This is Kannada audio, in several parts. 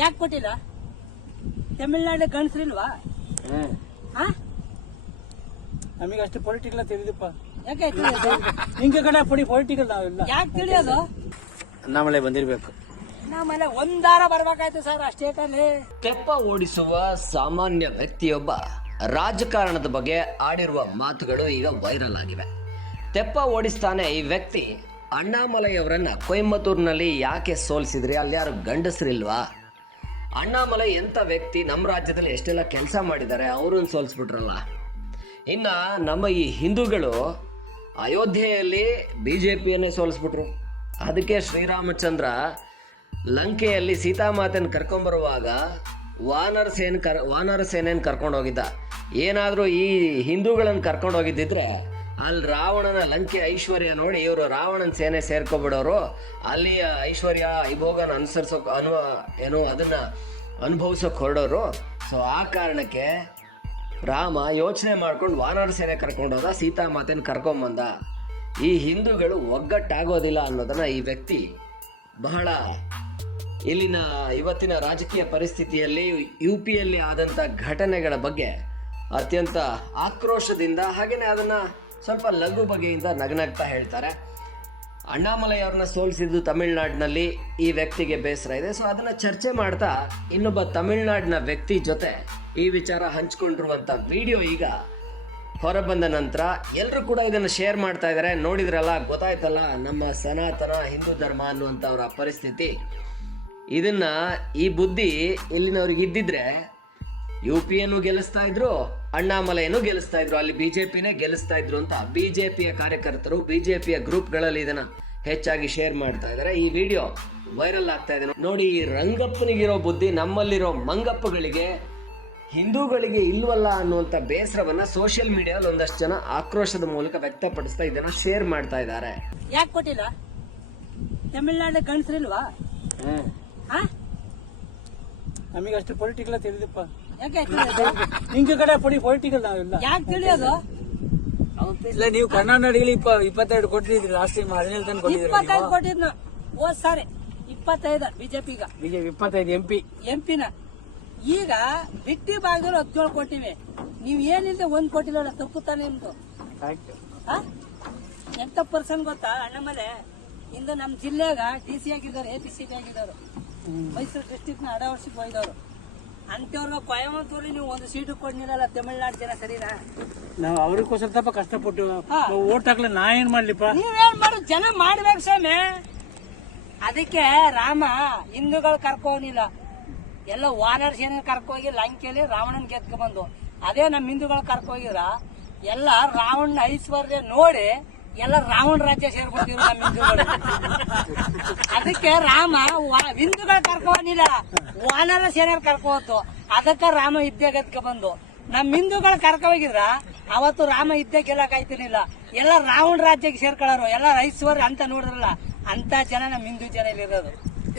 ಯಾಕೆ ಕೊಟ್ಟಿಲ್ಲ? ತಮಿಳ್ನಾಡು ಗಂಡಸ್ರಿಲ್ವಾ? ಹಾ. ನಮಗೆ ಅಷ್ಟು ಪೊಲಿಟಿಕಲ್ ತಿಳಿದಪ್ಪ. ಯಾಕೆ ಹಿಂಗೆ ಕಡೆ ಪಡಿ ಪೊಲಿಟಿಕಲ್ ನಾವೆಲ್ಲ ಯಾಕೆ ತಿಳಿಯೋದು? ಅಣ್ಣಾಮಲೈ ಬಂದಿರಬೇಕು. ನಮ್ಮನೆ ಒಂದಾರ ಬರ್ಬೇಕಾಯ್ತು ಸರ್ ಅಷ್ಟೇ ಸ್ಟೇಟಲ್ಲಿ ತೆಪ್ಪ ಓಡಿಸುವ ಸಾಮಾನ್ಯ ವ್ಯಕ್ತಿಯೊಬ್ಬ ರಾಜಕಾರಣದ ಬಗ್ಗೆ ಆಡಿರುವ ಮಾತುಗಳು ಈಗ ವೈರಲ್ ಆಗಿವೆ. ತೆಪ್ಪ ಓಡಿಸ್ತಾನೆ ಈ ವ್ಯಕ್ತಿ ಅಣ್ಣಾಮಲೈ ಅವರನ್ನ ಕೊಯಂಬತ್ತೂರಿನಲ್ಲಿ ಯಾಕೆ ಸೋಲಿಸಿದ್ರಿ? ಅಲ್ಲಿ ಯಾರು ಗಂಡಸರಿಲ್ವಾ? ಅಣ್ಣಾಮಲೈ ಎಂಥ ವ್ಯಕ್ತಿ ನಮ್ಮ ರಾಜ್ಯದಲ್ಲಿ ಎಷ್ಟೆಲ್ಲ ಕೆಲಸ ಮಾಡಿದ್ದಾರೆ ಅವ್ರನ್ನ ಸೋಲಿಸ್ಬಿಟ್ರಲ್ಲ? ಇನ್ನ ನಮ್ಮ ಈ ಹಿಂದೂಗಳು ಅಯೋಧ್ಯೆಯಲ್ಲಿ ಬಿ ಜೆ ಪಿಯನ್ನೇ ಸೋಲಿಸ್ಬಿಟ್ರು. ಅದಕ್ಕೆ ಶ್ರೀರಾಮಚಂದ್ರ ಲಂಕೆಯಲ್ಲಿ ಸೀತಾಮಾತೆನ ಕರ್ಕೊಂಬರುವಾಗ ವಾನರ ಸೇನೆ ಕರ್, ವಾನರ ಸೇನೆಯನ್ನು ಕರ್ಕೊಂಡು ಹೋಗಿದ್ದ ಏನಾದರೂ ಈ ಹಿಂದೂಗಳನ್ನು ಕರ್ಕೊಂಡು ಹೋಗಿದ್ದಿದ್ರೆ ಅಲ್ಲಿ ರಾವಣನ ಲಂಕೆ ಐಶ್ವರ್ಯ ನೋಡಿ ಇವರು ರಾವಣನ ಸೇನೆ ಸೇರ್ಕೊಬಿಡೋರು. ಅಲ್ಲಿ ಐಶ್ವರ್ಯ ಐಭೋಗನ ಅನುಸರಿಸೋ ಅನು ಏನು ಅದನ್ನ ಅನುಭವಿಸೋಕೆ ಹೊರಡೋರು. ಸೊ ಆ ಕಾರಣಕ್ಕೆ ರಾಮ ಯೋಚನೆ ಮಾಡ್ಕೊಂಡು ವಾನರ ಸೇನೆ ಕರ್ಕೊಂಡೋದ ಸೀತಾ ಮಾತೇನ ಕರ್ಕೊಂಬಂದ ಈ ಹಿಂದೂಗಳು ಒಗ್ಗಟ್ಟಾಗೋದಿಲ್ಲ ಅನ್ನೋದನ್ನ ಈ ವ್ಯಕ್ತಿ ಬಹಳ ಇಲ್ಲಿನ ಇವತ್ತಿನ ರಾಜಕೀಯ ಪರಿಸ್ಥಿತಿಯಲ್ಲಿ ಯು ಪಿಯಲ್ಲಿ ಆದಂಥ ಘಟನೆಗಳ ಬಗ್ಗೆ ಅತ್ಯಂತ ಆಕ್ರೋಶದಿಂದ ಹಾಗೆಯೇ ಅದನ್ನ ಸ್ವಲ್ಪ ಲಘು ಬಗೆಯಿಂದ ನಗನಗ್ತಾ ಹೇಳ್ತಾರೆ. ಅಣ್ಣಾಮಲೈ ಅವ್ರನ್ನ ಸೋಲಿಸಿದ್ದು ತಮಿಳ್ನಾಡಿನಲ್ಲಿ ಈ ವ್ಯಕ್ತಿಗೆ ಬೇಸರ ಇದೆ. ಸೊ ಅದನ್ನ ಚರ್ಚೆ ಮಾಡ್ತಾ ಇನ್ನೊಬ್ಬ ತಮಿಳ್ನಾಡಿನ ವ್ಯಕ್ತಿ ಜೊತೆ ಈ ವಿಚಾರ ಹಂಚ್ಕೊಂಡಿರುವಂತ ವಿಡಿಯೋ ಈಗ ಹೊರಬಂದ ನಂತರ ಎಲ್ಲರೂ ಕೂಡ ಇದನ್ನು ಶೇರ್ ಮಾಡ್ತಾ ಇದ್ದಾರೆ ನೋಡಿದ್ರಲ್ಲ, ಗೊತ್ತಾಯ್ತಲ್ಲ, ನಮ್ಮ ಸನಾತನ ಹಿಂದೂ ಧರ್ಮ ಅನ್ನುವಂಥವ್ರ ಪರಿಸ್ಥಿತಿ. ಇದನ್ನ ಈ ಬುದ್ಧಿ ಇಲ್ಲಿನವ್ರಿಗೆ ಇದ್ದಿದ್ರೆ ಯು ಪಿ ಯನ್ನು ಗೆಲ್ಲಿಸ್ತಾ ಇದ್ರು ಅಣ್ಣಾಮಲೆಯನ್ನು ಗೆಲ್ಲಿಸ್ತಾ ಇದ್ರು ಅಲ್ಲಿ ಬಿಜೆಪಿನೇ ಗೆಲ್ಲಿಸ್ತಾ ಇದ್ರು ಅಂತ ಬಿಜೆಪಿಯ ಕಾರ್ಯಕರ್ತರು ಬಿಜೆಪಿಯ ಗ್ರೂಪ್ಗಳಲ್ಲಿ ಇದನ್ನ ಹೆಚ್ಚಾಗಿ ಶೇರ್ ಮಾಡ್ತಾ ಇದ್ದಾರೆ ಈ ವಿಡಿಯೋ ವೈರಲ್ ಆಗ್ತಾ ಇದೆ. ನೋಡಿ ಈ ರಂಗಪ್ಪನಿಗಿರೋ ಬುದ್ಧಿ ನಮ್ಮಲ್ಲಿರೋ ಮಂಗಪ್ಪಗಳಿಗೆ ಹಿಂದೂಗಳಿಗೆ ಇಲ್ವಲ್ಲ ಅನ್ನುವಂಥ ಬೇಸರವನ್ನ ಸೋಷಿಯಲ್ ಮೀಡಿಯಾದಲ್ಲಿ ಒಂದಷ್ಟು ಜನ ಆಕ್ರೋಶದ ಮೂಲಕ ವ್ಯಕ್ತಪಡಿಸ್ತಾ ಇದನ್ನ ಶೇರ್ ಮಾಡ್ತಾ ಇದ್ದಾರೆ ಯಾಕೆ ಕೊಟ್ಟಿಲ್ಲ? ತಮಿಳ್ನಾಡು ಗಂಡಸ್ರಿಲ್ವಾ ಹಾ ನಮಗೆ ಅಷ್ಟು ಪೊಲಿಟಿಕಲ್ ತಿಳಿದಪ್ಪ. ಯಾಕೆ ಕಡೆ ಪಡಿ ಪೊಲಿಟಿಕಲ್ ನಾವೆಲ್ಲ. ಯಾಕೆ ತಿಳಿಯೋದು? ಇಲ್ಲ ನೀವು ಕರ್ನಾಟಕದಲ್ಲಿ ಇಪ್ಪ ಇಪ್ಪತ್ತೆರಡು ಕೊಟ್ಟಿದ್ರಿ ಲಾಸ್ಟ್ ಟೈಮ್ ಹದಿನೇಳು ತನಕ ಕೊಟ್ಟಿದ್ರು ಇಪ್ಪತ್ತೈದು ಕೊಟ್ಟಿದ್ನ. ಹೋದ್ ಸಾರಿ. ಇಪ್ಪತ್ತೈದ ಬಿಜೆಪಿಗ. ಬಿಜೆಪಿ ಇಪ್ಪತ್ತೈದು ಎಂಪಿ ಎಂಪಿನ ಈಗ ಬಿಟ್ಟಿ ಭಾಗದಲ್ಲಿ ಹತ್ತೇಳು ಕೊಟ್ಟಿವಿ. ನೀವ್ ಏನಿದೆ ಒಂದ್ ಕೊಟ್ಟಿಲ್ಲ ತಪ್ಪು ತಾನೇ ನಿಮ್ದು. ಆ? ಎಂತ ಪರ್ಸನ್ ಗೊತ್ತಾ? ಅಣ್ಣಮಲೆ? ಇಂದು ನಮ್ ಜಿಲ್ಲೆಗ ಡಿ ಸಿ ಆಗಿದ್ದಾರೆ ಎ ಪಿ ಸಿ ಆಗಿದ್ದಾರೆ. ಮೈಸೂರು ಡಿಸ್ಟಿಕ್ನ ವರ್ಷಕ್ಕೆ ಹೋಯ್ದವ್ರು ಅಂತವ್ರಿಗೆ ಕೊಯಮತ್ತೂರಲ್ಲಿ ನೀವು ಒಂದು ಸೀಟು ಕೊಡ್ಲಿಲ್ಲ ತಮಿಳ್ನಾಡು ಜನ ಸರಿನಾ? ನಾವು ಅವ್ರಿಗೋಸ್ಕರ ತಪ್ಪ ಕಷ್ಟಪಟ್ಟು. ಓಟ್ ಹಾಕ್ಲಿ ನಾ ಏನ್ ಮಾಡ್ಲಿಪ್ಪ? ನೀವೇನ್ ಮಾಡು ಜನ ಮಾಡ್ಬೇಕು ಸ್ವಾಮಿ. ಅದಕ್ಕೆ ರಾಮ ಹಿಂದೂಗಳು ಕರ್ಕೋನಿಲ್ಲ. ಎಲ್ಲ ವಾನರ್ ಸೇನೆ ಕರ್ಕೋಗಿ ಲಂಕೆಯಲ್ಲಿ ರಾವಣನ್ ಗೆದ್ಕೊಂಡ್ಬಂದು ಬಂದು ಅದೇ ನಮ್ಮ ಹಿಂದೂಗಳು ಕರ್ಕೋಗಿದ್ರ. ಎಲ್ಲ ರಾವಣನ ಐಶ್ವರ್ಯ ನೋಡಿ ಎಲ್ಲ ರಾವಣ ರಾಜ್ಯ ಸೇರ್ಕೊತಿದ್ರು ನಮ್ಮ ಹಿಂದೂಗಳು. ಅದಕ್ಕೆ ರಾಮ ಹಿಂದೂಗಳು ಕರ್ಕೋನಿಲ್ಲ ವಾನರ ಸೇನೆ ಕರ್ಕೋತು ಅದಕ್ಕೆ ರಾಮ ಇದ್ದೆ ಗದ್ಕ ಬಂದು. ನಮ್ಮ ಹಿಂದೂಗಳು ಕರ್ಕೋಗಿದ್ರ ಅವತ್ತು ರಾಮ ಇದ್ದೇ ಗೆಲ್ಲಕ್ ಆಯ್ತಿರ್ಲಿಲ್ಲ. ಎಲ್ಲ ರಾವಣ ರಾಜ್ಯಕ್ಕೆ ಸೇರ್ಕೊಳ್ಳೋರು ಎಲ್ಲ ಐಶ್ವರ್ಯ ಅಂತ ನೋಡಿದ್ರಲ್ಲ ಅಂತ ಜನ ನಮ್ಮ ಹಿಂದೂ ಜನ ಇಲ್ಲಿರೋದು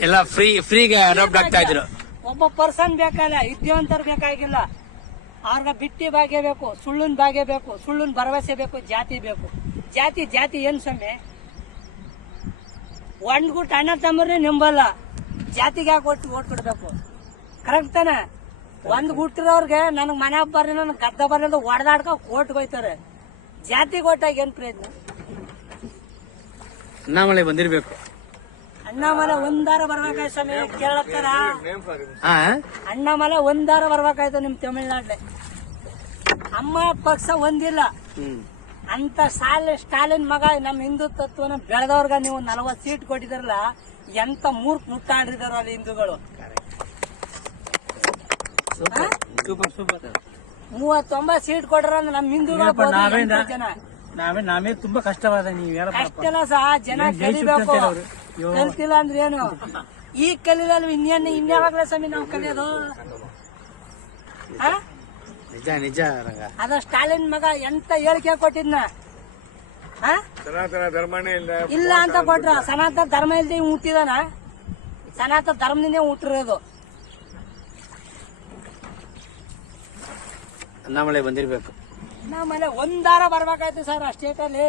ಎಲ್ಲ ಫ್ರೀ ಫ್ರೀಗೆ ಅಡಾಪ್ಟ್ ಆಗ್ತಾ ಇದ್ರು. ಒಬ್ಬ ಪರ್ಸನ್ ಬೇಕಲ್ಲ ವಿದ್ಯಾವಂತರು ಬೇಕಾಗಿಲ್ಲ. ಅವ್ರನ್ನ ಬಿಟ್ಟಿ ಭಾಗ್ಯ ಬೇಕು ಸುಳ್ಳಿನ ಭಾಗ್ಯ ಬೇಕು ಸುಳ್ಳಿನ ಭರವಸೆ ಬೇಕು ಜಾತಿ ಬೇಕು. ಜಾತಿ ಜಾತಿ ಏನ್ ಸ್ವಾಮಿ? ಒಂದ್ ಗುಟ್ ಅಣ್ಣ ತಮ್ಮರೇ ನಿಂಬಲ್ಲ. ಜಾತಿಗೆ ಯಾಕೆ ಒಟ್ಟು ಓಟ್ ಕೊಡ್ಬೇಕು? ಕರೆಕ್ಟ್ ತಾನೆ? ಒಂದ್ ಗುಟ್ಟಿರೋರ್ಗೆ ನನಗ್ ಮನೆ ಬರ್ರಿ ನನ್ ಗದ್ದ ಬರ್ಲಿಲ್ಲ ಅಂತ ಹೊಡೆದಾಡ್ಕ ಕೋರ್ಟ್ಗೆ ಹೋಯ್ತಾರೆ. ಜಾತಿಗೆ ಒಟ್ಟಾಗ ಏನ್ ಪ್ರಯತ್ನ ಅಣ್ಣಾಮಲೆ ಬಂದಿರ್ಬೇಕು. ಅಣ್ಣಾಮಲೆ ಒಂದಾರ ಬರ್ಬೇಕಾಯ್ತು ಸ್ವಾಮಿ ಕೇಳತ್ತಾರ ಅಣ್ಣಾಮಲೆ ಒಂದಾರ ಬರ್ಬೇಕಾಯ್ತು ನಿಮ್ ತಮಿಳ್ನಾಡ್ಲೆ. ಅಮ್ಮ ಪಕ್ಷ ಒಂದಿಲ್ಲ. ಅಂತ ಸಾಲ ಸ್ಟಾಲಿನ್ ಮಗ ನಮ್ಮ ಹಿಂದೂ ತತ್ವನ ಬೆಳೆದವ್ರಗ ನೀವು ನಲವತ್ ಸೀಟ್ ಕೊಟ್ಟಿದ್ರಲ್ಲ ಎಂತ ಮೂರ್ಖ ಮುಟ್ಟಾಡಿದಾರ ಅಲ್ಲಿ ಹಿಂದೂಗಳು. ಸೂಪರ್. Super super. ಮೂವತ್ತೊಂಬತ್ ಸೀಟ್ ಕೊಡ್ರ ನಮ್ ಹಿಂದೂಗಳು ಏನಪ್ಪ ಬೋದು ಜನ. ನಾವೇ ನಾವೇ ತುಂಬಾ ಕಷ್ಟವಾದ ನೀವು ಅಷ್ಟೆಲ್ಲ ಸಹ ಜನ ಕಲಿಬೇಕು. ಕಲ್ತಿಲ್ಲ ಅಂದ್ರೆ ಏನು? ಈಗ ಕಲಿಲ್ಲ ಇನ್ನೇನು ಇನ್ಯಾವಾಗ್ಲೇ ಸ್ವಾಮಿ ನಾವು ಕಲಿಯೋದು? ಆ? ನಿಜ ನಿಜ ರಂಗ. ಅದ ಸ್ಟಾಲಿನ್ ಮಗ ಎಂತ ಹೇಳಿಕೆ ಕೊಟ್ಟಿದ್ನ? ಆ? ಸನಾತನ ಧರ್ಮನೇ ಇಲ್ಲ. ಇಲ್ಲ ಅಂತ ಕೊಟ್ರ. ಸನಾತನ ಧರ್ಮ ಇಲ್ದೆ ಇವ್ನ್ ಹುಟ್ಟಿದಾನ? ಸನಾತನ ಧರ್ಮದಿಂದ ಹುಟ್ಟಿರೋದು. ಅಣ್ಣಾಮಲೈ ಬಂದಿರ್ಬೇಕು. ನಮ್ಮನೆ ಒಂದಾರ ಬರ್ಬೇಕಾಯ್ತು ಸರ್ ಆ ಸ್ಟೇಟಲ್ಲಿ